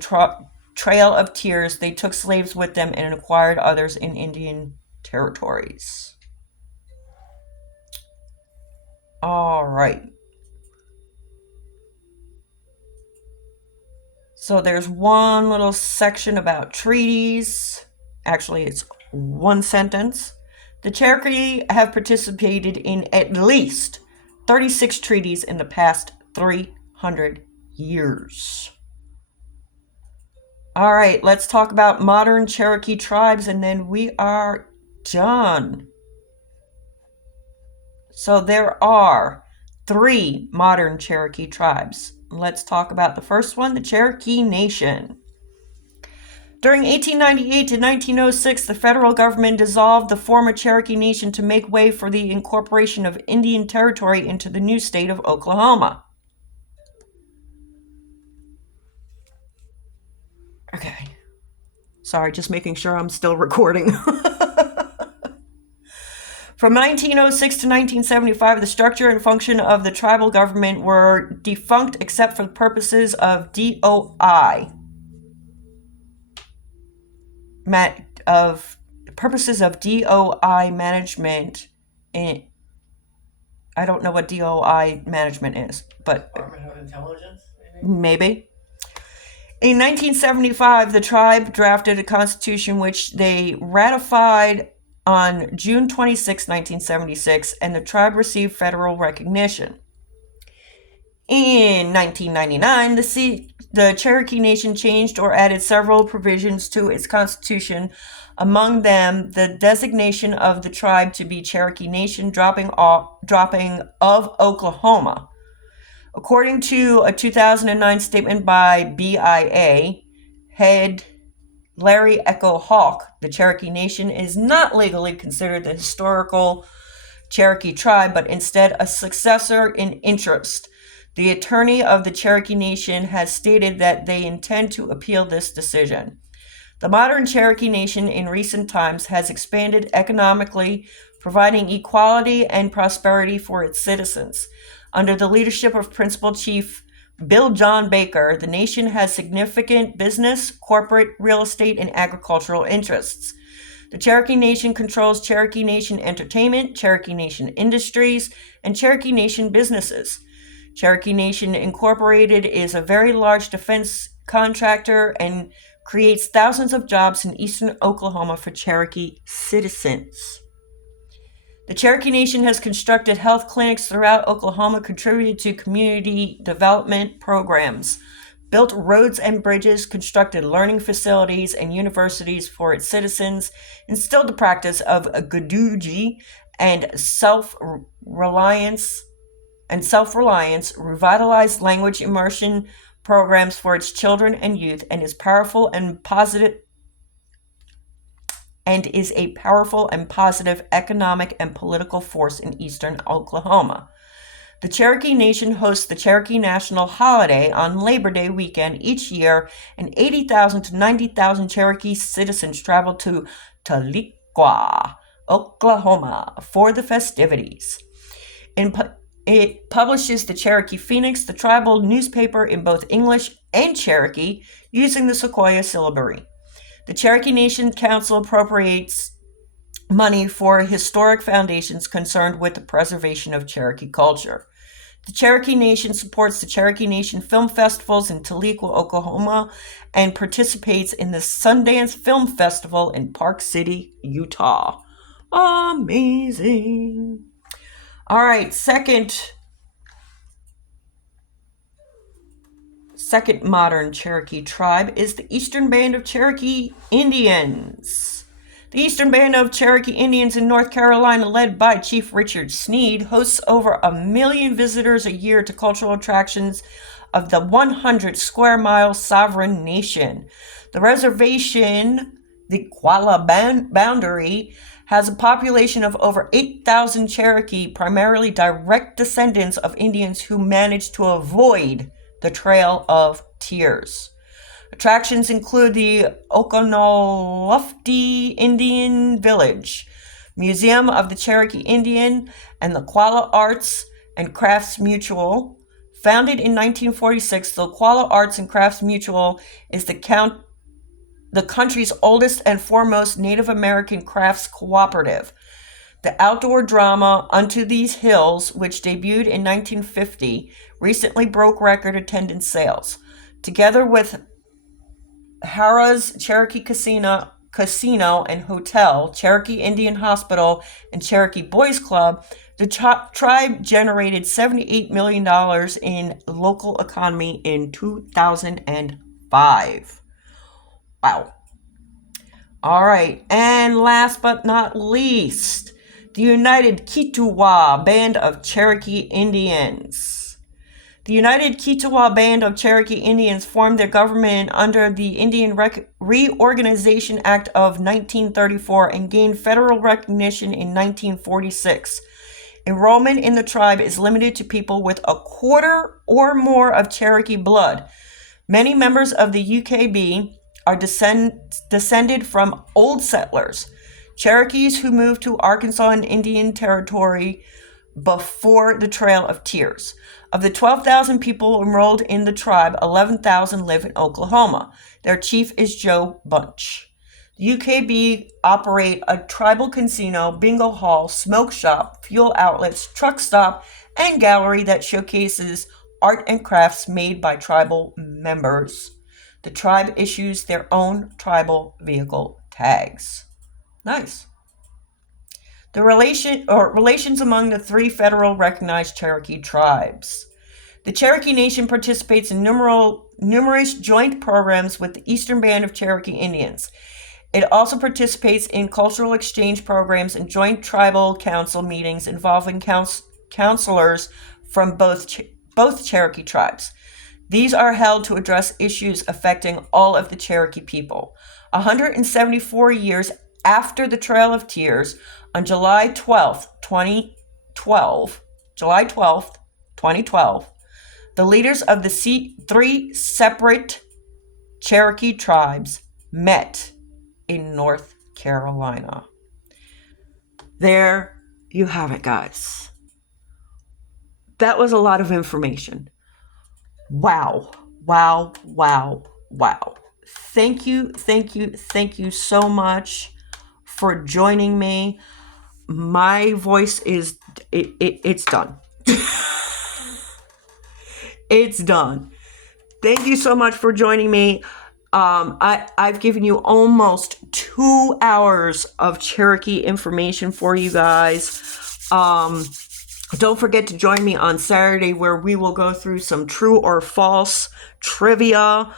Trail of Tears, they took slaves with them and acquired others in Indian territories. All right. So there's one little section about treaties. Actually, it's one sentence. The Cherokee have participated in at least 36 treaties in the past 300 years. All right, let's talk about modern Cherokee tribes, and then we are done. So there are 3 modern Cherokee tribes. Let's talk about the first one, the Cherokee Nation. During 1898 to 1906, the federal government dissolved the former Cherokee Nation to make way for the incorporation of Indian Territory into the new state of Oklahoma. Okay. Sorry, just making sure I'm still recording. From 1906 to 1975, the structure and function of the tribal government were defunct except for the purposes of DOI. Management. I don't know what DOI management is, but Department of Intelligence, maybe. In 1975, the tribe drafted a constitution which they ratified on June 26, 1976, and the tribe received federal recognition. In 1999, the Cherokee Nation changed or added several provisions to its constitution, among them the designation of the tribe to be Cherokee Nation, dropping of Oklahoma. According to a 2009 statement by BIA head Larry Echo Hawk, the Cherokee Nation is not legally considered the historical Cherokee tribe, but instead a successor in interest. The attorney of the Cherokee Nation has stated that they intend to appeal this decision. The modern Cherokee Nation in recent times has expanded economically, providing equality and prosperity for its citizens. Under the leadership of Principal Chief Bill John Baker, the nation has significant business, corporate, real estate, and agricultural interests. The Cherokee Nation controls Cherokee Nation Entertainment, Cherokee Nation Industries, and Cherokee Nation businesses. Cherokee Nation Incorporated is a very large defense contractor and creates thousands of jobs in eastern Oklahoma for Cherokee citizens. The Cherokee Nation has constructed health clinics throughout Oklahoma, contributed to community development programs, built roads and bridges, constructed learning facilities and universities for its citizens, instilled the practice of Gaduji and self-reliance, revitalized language immersion programs for its children and youth, and is a powerful and positive economic and political force in eastern Oklahoma. The Cherokee Nation hosts the Cherokee National Holiday on Labor Day weekend each year, and 80,000 to 90,000 Cherokee citizens travel to Tahlequah, Oklahoma for the festivities. It publishes the Cherokee Phoenix, the tribal newspaper in both English and Cherokee, using the Sequoia syllabary. The Cherokee Nation Council appropriates money for historic foundations concerned with the preservation of Cherokee culture. The Cherokee Nation supports the Cherokee Nation Film Festivals in Tahlequah, Oklahoma, and participates in the Sundance Film Festival in Park City, Utah. Amazing. All right, second modern Cherokee tribe is the Eastern Band of Cherokee Indians. The Eastern Band of Cherokee Indians in North Carolina, led by Chief Richard Sneed, hosts over 1 million visitors a year to cultural attractions of the 100-square-mile sovereign nation. The reservation, the Qualla Boundary, has a population of over 8,000 Cherokee, primarily direct descendants of Indians who managed to avoid the Trail of Tears. Attractions include the Oconaluftee Indian Village, Museum of the Cherokee Indian, and the Qualla Arts and Crafts Mutual. Founded in 1946, the Qualla Arts and Crafts Mutual is the country's oldest and foremost Native American crafts cooperative. The outdoor drama Unto These Hills, which debuted in 1950, recently broke record attendance sales. Together with Harrah's Cherokee Casino and Hotel, Cherokee Indian Hospital, and Cherokee Boys Club, the tribe generated $78 million in local economy in 2005. Wow. All right. And last but not least, the United Kituwa Band of Cherokee Indians. The United Kituwa Band of Cherokee Indians formed their government under the Indian Reorganization Act of 1934 and gained federal recognition in 1946. Enrollment in the tribe is limited to people with a quarter or more of Cherokee blood. Many members of the UKB are descended from old settlers, Cherokees who moved to Arkansas and Indian Territory before the Trail of Tears. Of the 12,000 people enrolled in the tribe, 11,000 live in Oklahoma. Their chief is Joe Bunch. The UKB operate a tribal casino, bingo hall, smoke shop, fuel outlets, truck stop, and gallery that showcases art and crafts made by tribal members. The tribe issues their own tribal vehicle tags. Nice. The relations among the three federal recognized Cherokee tribes. The Cherokee Nation participates in numerous joint programs with the Eastern Band of Cherokee Indians. It also participates in cultural exchange programs and joint tribal council meetings involving counselors from both Cherokee tribes. These are held to address issues affecting all of the Cherokee people. 174 years after the Trail of Tears, on July 12th, 2012, the leaders of the three separate Cherokee tribes met in North Carolina. There you have it, guys. That was a lot of information. Wow. Thank you so much for joining me. My voice is, it's done. It's done. Thank you so much for joining me. I've given you almost 2 hours of Cherokee information for you guys. Don't forget to join me on Saturday where we will go through some true or false trivia.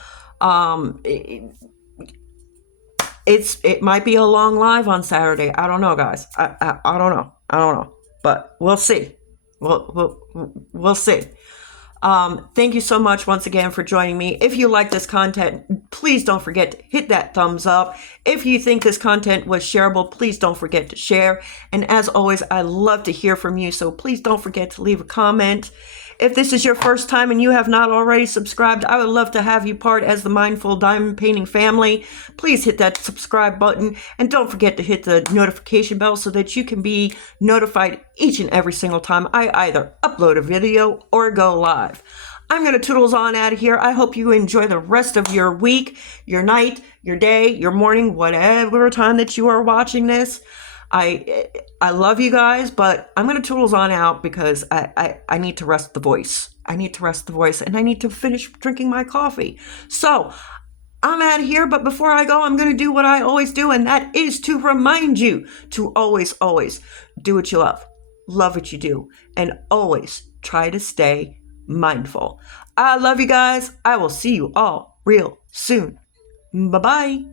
It might be a long live on Saturday. I don't know, guys. I don't know. But we'll see. We'll see. Thank you so much once again for joining me. If you like this content, please don't forget to hit that thumbs up. If you think this content was shareable, please don't forget to share. And as always, I love to hear from you. So please don't forget to leave a comment. If this is your first time and you have not already subscribed, I would love to have you part as the Mindful Diamond Painting family. Please hit that subscribe button and don't forget to hit the notification bell so that you can be notified each and every single time I either upload a video or go live. I'm going to toodles on out of here. I hope you enjoy the rest of your week, your night, your day, your morning, whatever time that you are watching this. I love you guys, but I'm going to toodles on out because I need to rest the voice. I need to rest the voice and I need to finish drinking my coffee. So I'm out of here, but before I go, I'm going to do what I always do, and that is to remind you to always do what you love what you do, and always try to stay mindful. I love you guys. I will see you all real soon. Bye-bye.